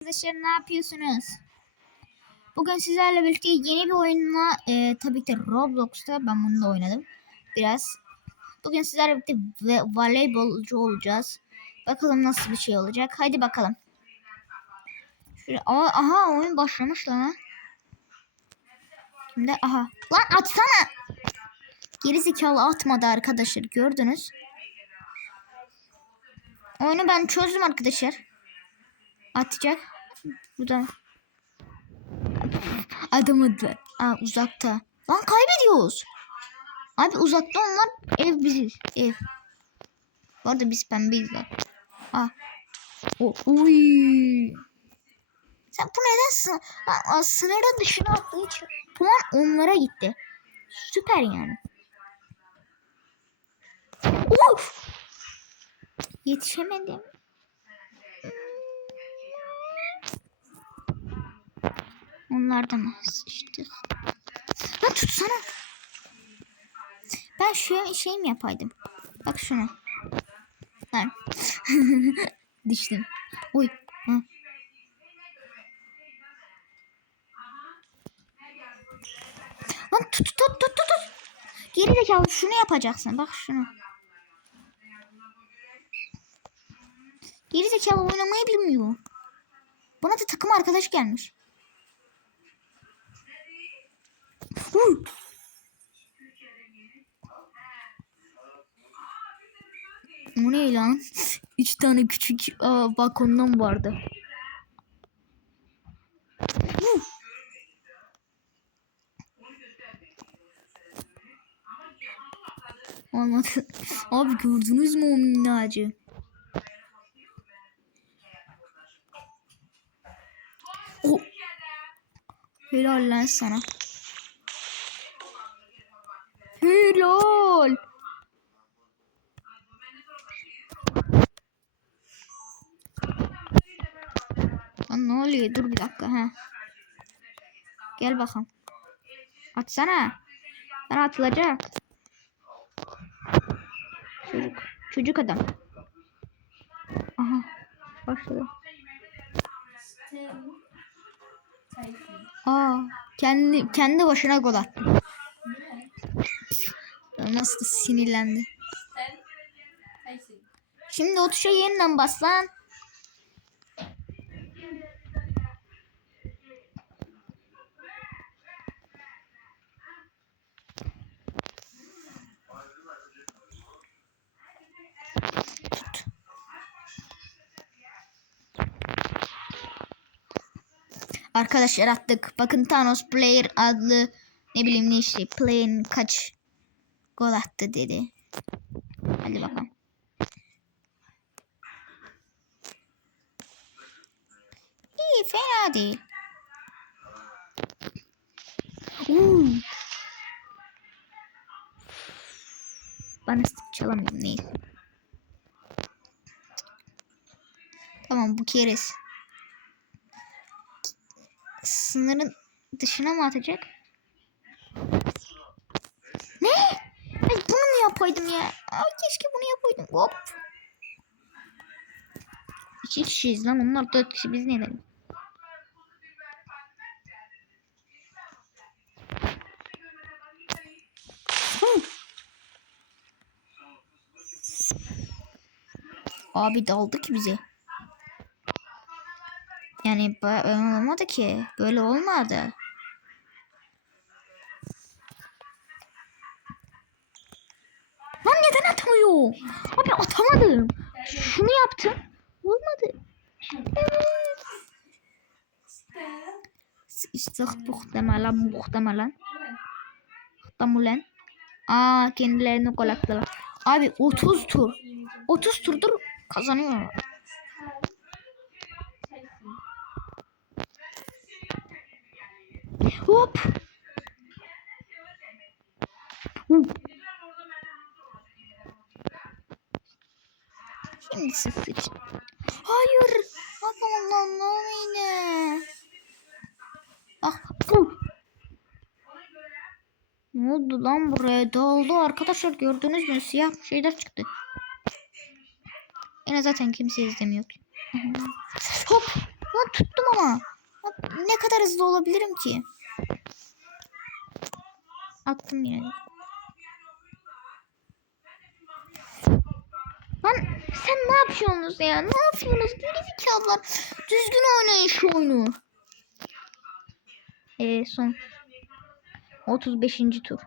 Arkadaşlar ne yapıyorsunuz? Bugün sizlerle birlikte yeni bir oyunla e, tabii ki Roblox'ta ben bunu da oynadım biraz. Bugün sizlerle birlikte ve voleybolcu olacağız. Bakalım nasıl bir şey olacak. Hadi bakalım. Şöyle, Aa, aha oyun başlamış lan. Şimdi aha. Lan atsana. Geri zekalı atmadı arkadaşlar gördünüz. Oyunu ben çözdüm arkadaşlar. Atacak. Buradan. Adamadı. Aa, uzakta. Lan kaybediyoruz. Abi uzakta onlar ev biziz. Ev. Bu arada biz pembeyiz lan. Aa. O, uy. Sen bu neden sın lan, sınırın dışına attığı için puan onlara gitti. Süper yani. Of. Yetişemedim. Onlardan sıçtık. Lan tutsana. Ben şu şey mi yapaydım? Bak şuna. Lan. Düştüm. Oy. Hı. Lan tut tut tut tut tut. Geri zekalı şunu yapacaksın. Bak şunu. Geri zekalı oynamayı bilmiyor. Bana da takım arkadaş gelmiş. Huy. O ne lan? Üç tane küçük aa, balkondan vardı. Huh. Anladım. Abi gördünüz mü o minnacı? Helal lan sana. Helal. Lan ne oluyor? Dur bir dakika ha. Gel bakalım. Atsana. Bana atılacak. Çocuk. Çocuk adam. Aha. Başladı. Aa, kendi kendi başına gol attı. Nasıl sinirlendi. Şimdi o tuşa yeniden bas lan. Arkadaşlar attık. Bakın Thanos Player adlı ne bileyim ne işte play'in kaç gol attı dedi. Hadi bakalım. İyi fena değil. Uuu. Bana sık çalamıyorum neyse. Tamam bu keriz. Sınırın dışına mı atacak? Ne? Ben bunu mu yapaydım ya? Ay keşke bunu yapaydım. Hop. İki kişiyiz lan. Onlar dört kişi. Biz ne edelim? Abi daldı ki bize. Yani böyle olmadı ki. Böyle olmadı. Lan neden atamıyor? Abi atamadım. Şunu yaptım. Olmadı. Evet. Sıçtık muhtemelen muhtemelen. Muhtemelen. Aa kendilerini gol. Abi 30 tur. 30 turdur kazanıyor. Hop. Şimdi sıfır. Hayır. Bak ondan ne yine. Ah. Hı. Ne oldu lan buraya? Dağıldı arkadaşlar gördünüz mü? Siyah şeyler çıktı. Yine zaten kimse izlemiyor. Hop. Lan tuttum ama. Ne kadar hızlı olabilirim ki? Attım de. Lan sen ne yapıyorsunuz ya? Ne yapıyorsunuz? Geri zekalılar. Düzgün oynayın şu oyunu. Ee, son 35. tur.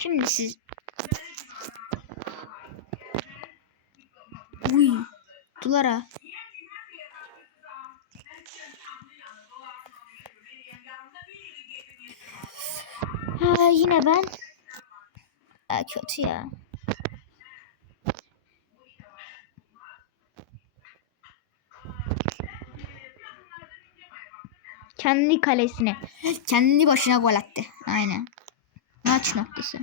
Şimdi siz Uy, dolara. Ha, yine ben. Ha, kötü ya. Kendi kalesine. Kendi başına gol attı. Aynen. Maç noktası.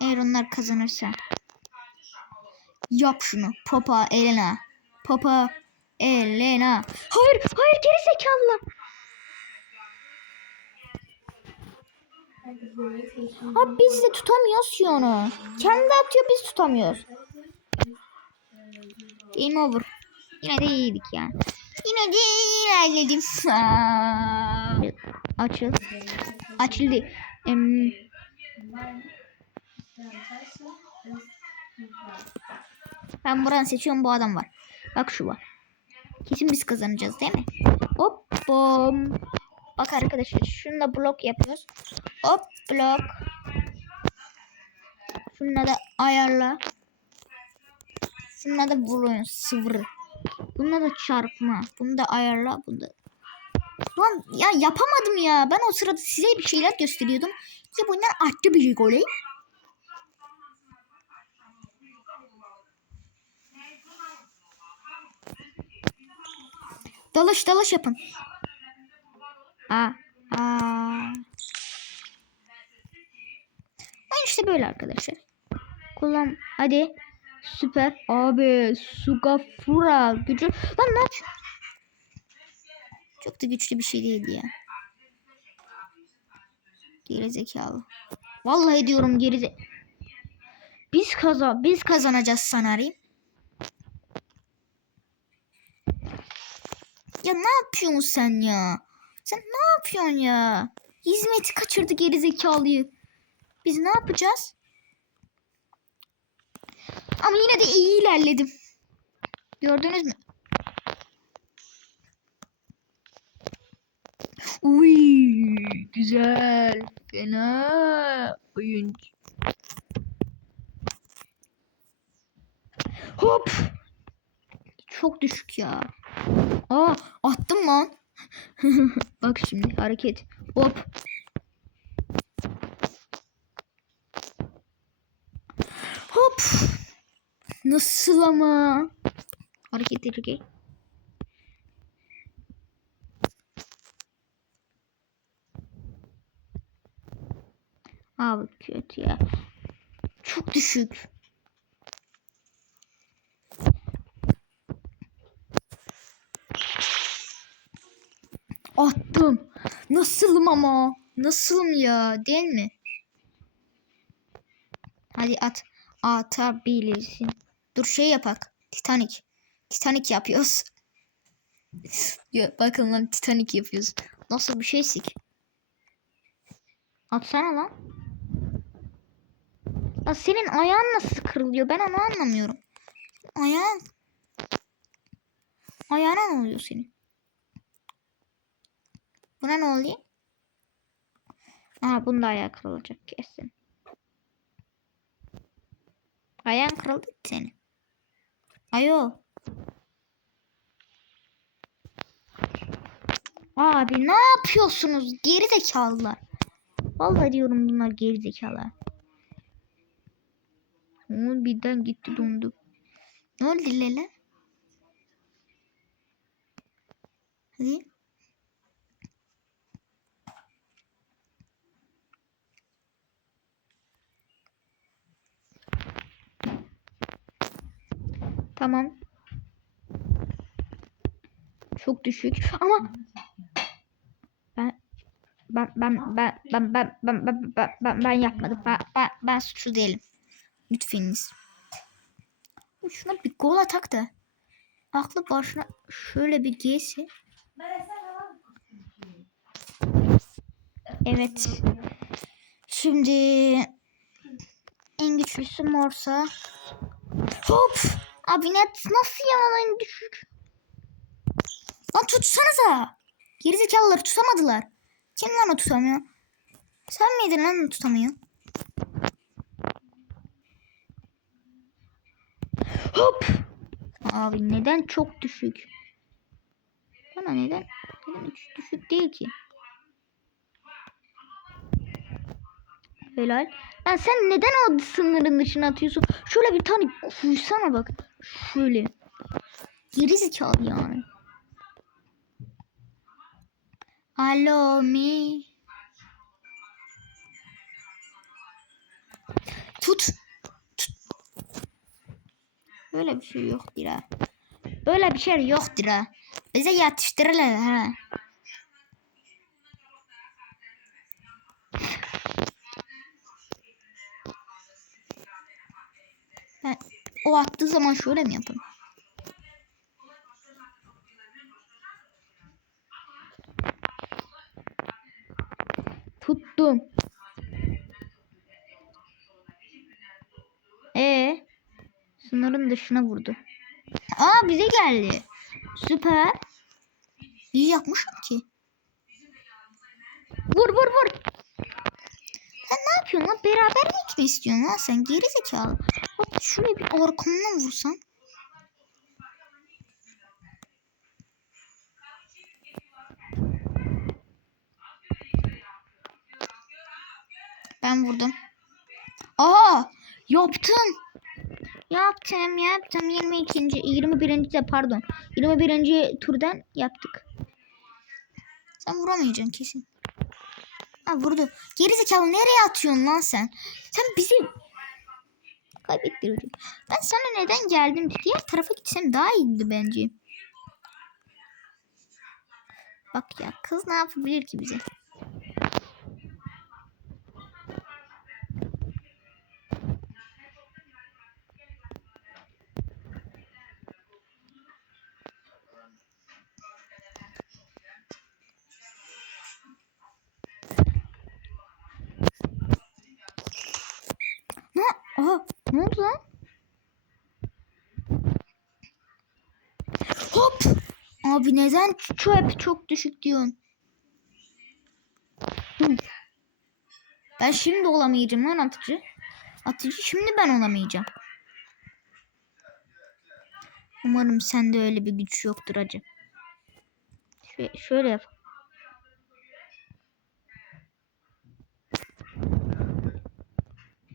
Eğer onlar kazanırsa. Yap şunu. Papa Elena. Papa Elena. Hayır, hayır geri zekalı. Abi biz de tutamıyoruz ki onu. Kendi atıyor biz tutamıyoruz. Game over. Yine de iyiydik ya. Yine de ilerledim. Açıl. Açıldı. Em, ben buranı seçiyorum bu adam var. Bak şu var. Kesin biz kazanacağız değil mi? Hop bom. Bak arkadaşlar şununla blok yapıyoruz. Hop blok. Şununla da ayarla. Şununla da vuruyorsun sıvır. Bununla da çarpma. Bunu da ayarla. Bunu da. Lan ya yapamadım ya. Ben o sırada size bir şeyler gösteriyordum. Ya bunlar attı bir golü. Dalış dalış yapın. Aa, aa. İşte böyle arkadaşlar. Kullan. Hadi. Süper. Abi. Sugafura. Gücü. Lan yapıyorsun? Çok da güçlü bir şey değildi ya. Geri zekalı. Vallahi diyorum geri Biz kaza biz kazanacağız sanarım. Ya ne yapıyorsun sen ya? Sen ne yapıyorsun ya? Hizmeti kaçırdı geri zekalıyı. Biz ne yapacağız? Ama yine de iyi ilerledim. Gördünüz mü? Uy, güzel. Fena oyuncu. Hop. Çok düşük ya. Aa, attım lan. Bak şimdi hareket. Hop. Hop. Nasıl ama? Hareket hareket. Abi kötü ya. Çok düşük. Attım. Nasılım ama? Nasılım ya? Değil mi? Hadi at. Atabilirsin. Dur şey yapak. Titanic. Titanic yapıyoruz. ya, bakın lan Titanic yapıyoruz. Nasıl bir şeysik. Atsana lan. Ya senin ayağın nasıl kırılıyor? Ben onu anlamıyorum. Ayağın. Ayağına ne oluyor senin? Buna ne oluyor? Aha bunda ayağı kırılacak kesin. Ayağın kırıldı senin. Ayo. Abi ne yapıyorsunuz geri zekalılar? Vallahi diyorum bunlar geri zekalılar. Oğlum birden gitti dondu. Ne oldu Lele? Hadi. Tamam. Çok düşük ama ben Ben ben ben ben ben ben ben ben, ben, yapmadım. Ben, ben, ben suçlu değilim. Lütfeniz. Şuna bir gol atak da. Aklı başına şöyle bir giysi. Evet. Şimdi en güçlüsü morsa. Hop. Abi net nasıl ya en düşük? Lan tutsanıza. Gerizekalıları tutamadılar. Kim lan o tutamıyor? Sen miydin lan tutamıyor? Hop. Abi neden çok düşük? Bana neden? Neden hiç düşük değil ki? Helal. Lan sen neden o sınırın dışına atıyorsun? Şöyle bir tane kuysana bak. Şöyle. Geri zekalı yani. Alo mi. Tut. Tut. Böyle bir şey yoktur ha. Böyle bir şey yoktur ha. Bize yatıştırırlar ha. O attığı zaman şöyle mi yapayım? Tuttum. E sınırın dışına vurdu. Aa bize geldi. Süper. İyi yapmışım ki. Vur vur vur. Sen ne yapıyorsun lan? Beraber mi gitmek istiyorsun lan sen? Geri zekalı. Bak şuraya bir arkamdan vursan. Ben vurdum. Aa! Yaptım. Yaptım yaptım 22. 21. de pardon. 21. turdan yaptık. Sen vuramayacaksın kesin. Ha vurdu. Gerizekalı nereye atıyorsun lan sen? Sen bizi kaybettirdin. Ben sana neden geldim? Diğer tarafa gitsem daha iyiydi bence. Bak ya kız ne yapabilir ki bize? Ne oldu lan? Hop! Abi neden çöp çok düşük diyorsun? Ben şimdi olamayacağım lan atıcı. Atıcı şimdi ben olamayacağım. Umarım sende öyle bir güç yoktur acı. Şöyle, şöyle yap.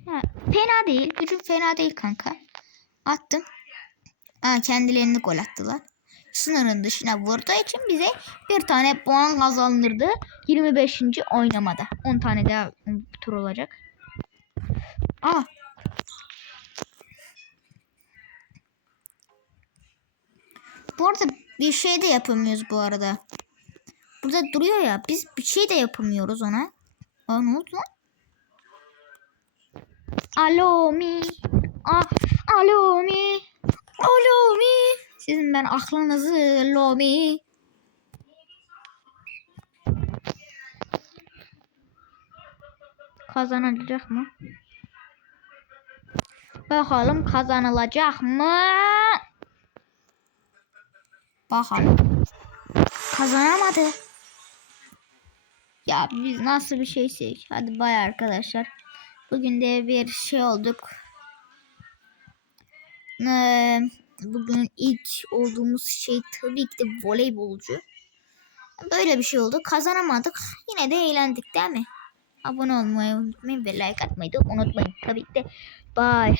Ha, fena değil. Gücüm fena değil kanka. Attım. Aa, kendilerini gol attılar. Sınırın dışına vurduğu için bize bir tane puan kazandırdı. 25. oynamada. 10 tane daha tur olacak. Aa. Bu arada bir şey de yapamıyoruz bu arada. Burada duruyor ya. Biz bir şey de yapamıyoruz ona. Aa ne oldu lan? Alo mi. Ah, alo. Sizin ben aklınızı alo mi. Kazanılacak mı? Bakalım kazanılacak mı? Bakalım. Kazanamadı. Ya biz nasıl bir şeysek. Hadi bay arkadaşlar. Bugün de bir şey olduk. Ee, bugün ilk olduğumuz şey tabii ki de voleybolcu. Böyle bir şey oldu. Kazanamadık. Yine de eğlendik değil mi? Abone olmayı unutmayın ve like atmayı da unutmayın. Tabii ki de bye.